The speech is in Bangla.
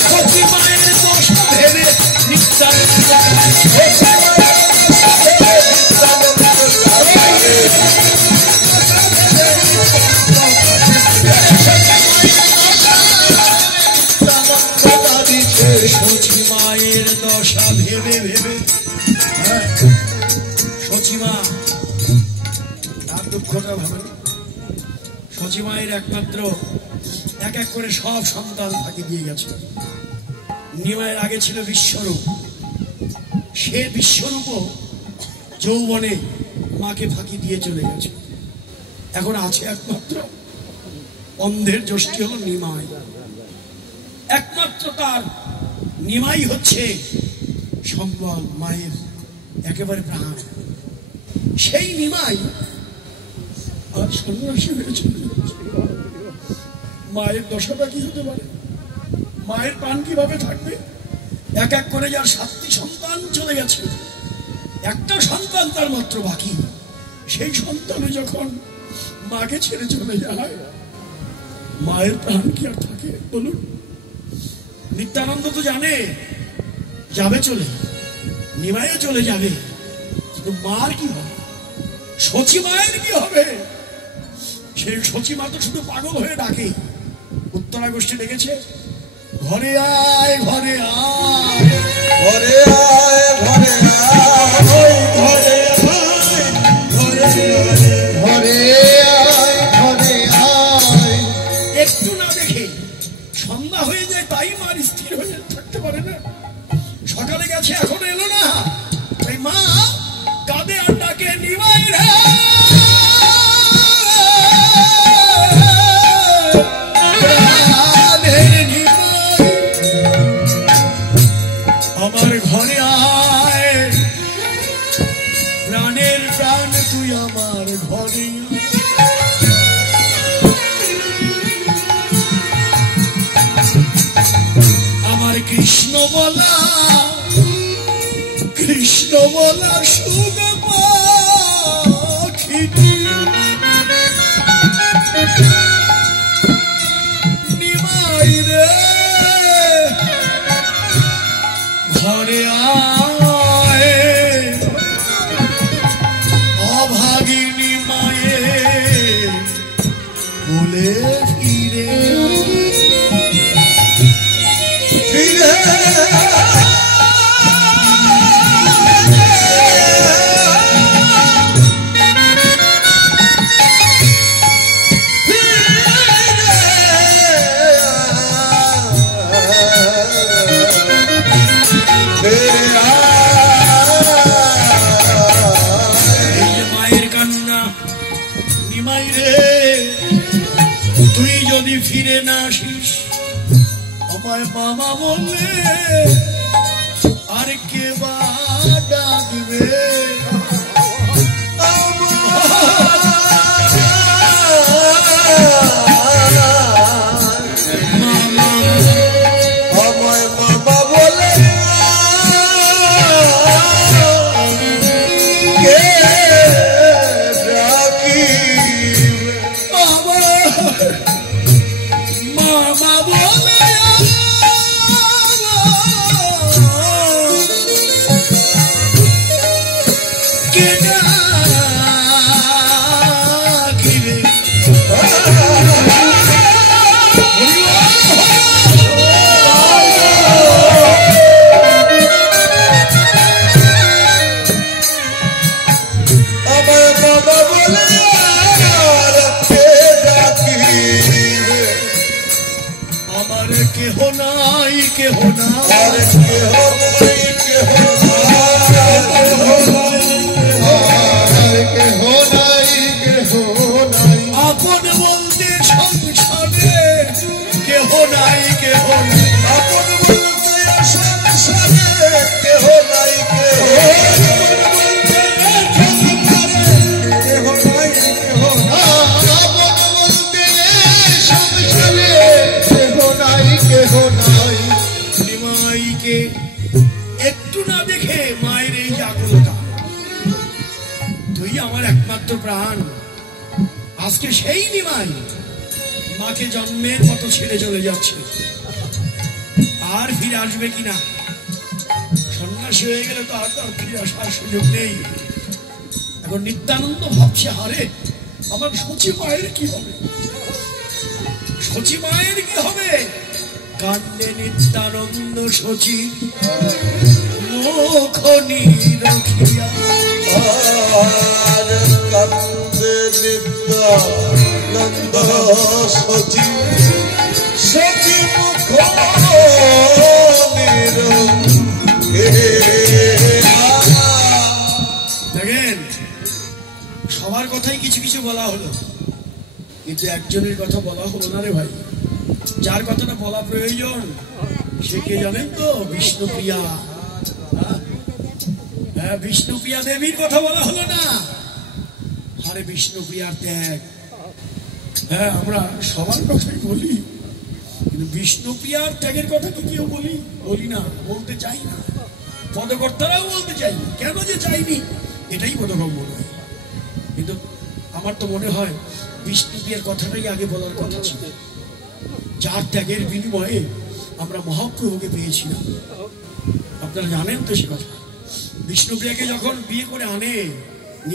সতী মায়ের দোষ ভেবে সচিমায়ের একমাত্র এক এক করে সব সন্তান ফাঁকি দিয়ে গেছে। নিমায়ের আগে ছিল বিশ্বরূপ, সে বিশ্বরূপ যৌবনে মাকে ফাঁকি দিয়ে চলে গেছে। এখন আছে একমাত্র অন্ধের যষ্টি হল নিমাই। একমাত্র তার নিমাই হচ্ছে সম্বল, মায়ের একেবারে প্রাণ। সেই নিমাই আর সন্ন্যাসী হয়েছে। মায়ের দশাটা কি হতে পারে? মায়ের প্রাণ কিভাবে থাকবে? এক এক করে যার 7টি সন্তান চলে গেছে, একটা সন্তান তার মাত্র বাকি। সেই সন্তানে যখন মাকে ছেড়ে চলে যায়, মায়ের প্রাণ কি আর থাকে বলুন? নিত্যানন্দ তো জানে যাবে চলে, নিমাইও চলে যাবে, কিন্তু মার কি হবে? সচি মায়ের কি হবে? সেই সচি মা তো শুধু পাগল হয়ে ডাকে। উত্তরা গোষ্ঠী ডেকেছে, ঘরে আয় ঘরে আয় ঘরে আয় ঘরে আয় ঘরে আয় ঘরে আয় ঘরে আয়। একটু না দেখে সন্ধ্যা হয়ে যায়, তাই মার স্থির হয়ে থাকতে পারে না। সকালে গেছে, এখনো এলো না। ওই মা কাঁদে আর ডাকে, নিমাই রে আমার ঘরে আয়, প্রাণের প্রাণ তুই আমার ঘরে। আমার কৃষ্ণ বলা, কৃষ্ণ বলা সুগ পাখিটি নিমাই রে ঘরে আয়, অভাগিনী মায়ে বলে ফিরে ফিরে তুই যদি ফিরে না আসিস, আমায় মামা বললে আর কে বা ডাকবে? আমায় মামা বলে কে ডাকিবে? মামা বলে কে ডাকিবে? আমায় মামা বলে আর কে ডাকিবে? আমার কেহ নাই, কেহ নাই, আর কেহ নাই কেহ নাই কেহ নাই। আপন বলতে সংসারে কেহ নাই, কেহ নাই। আপন বলতে সংসারে কেহ নাই কেহ কেহ নাই কেহ আপন বলতে সংসারে কেহ নাই কেহ নাই। নিমাইকে একটু না দেখে মায়ের এই আকুলতা, তুই আমার একমাত্র প্রাণ। আজকে সেই নিমাই মাকে জন্মের মতো ছেড়ে চলে যাচ্ছে, আর ফিরে আসবে কিনা সন্ন্যাসী হয়ে গেলে তো আর তার ফিরে আসার সুযোগ নেই। এখন নিত্যানন্দ ভাবছে, হারে আমার সচি মায়ের কি হবে, সচি মায়ের কি হবে। কাণ্ডে নিত্যানন্দ সচি মুখ নিরখিয়া, কান্দে নিত্যানন্দ সচি সচি মুখ দেখেন সবার কথাই কিছু কিছু বলা হলো, কিন্তু একজনের কথা বলা হলো না রে ভাই। যার কথাটা বলা প্রয়োজন সে কে জানেন তো? বিষ্ণুপ্রিয়া। হ্যাঁ, বিষ্ণুপ্রিয়া দেবীর কথা বলা হলো না। আরে বিষ্ণুপ্রিয়ার ত্যাগ, হ্যাঁ আমরা সবার কথাই বলি, কিন্তু বিষ্ণুপ্রিয়ার ত্যাগের কথা কি কেউ বলি না, বলতে চাই না। পদকর্তারাও বলতে চাইনি। কেন যে চাইনি এটাই বোধগম্য নয়। কিন্তু আমার তো মনে হয় বিষ্ণুপ্রিয়ার কথাটাই আগে বলার কথা ছিল, যার ত্যাগের বিনিময়ে আমরা মহাপ্রভুকে পেয়েছিলাম। আপনারা জানেন তো সে কথা। বিষ্ণুপ্রিয়াকে যখন বিয়ে করে আনে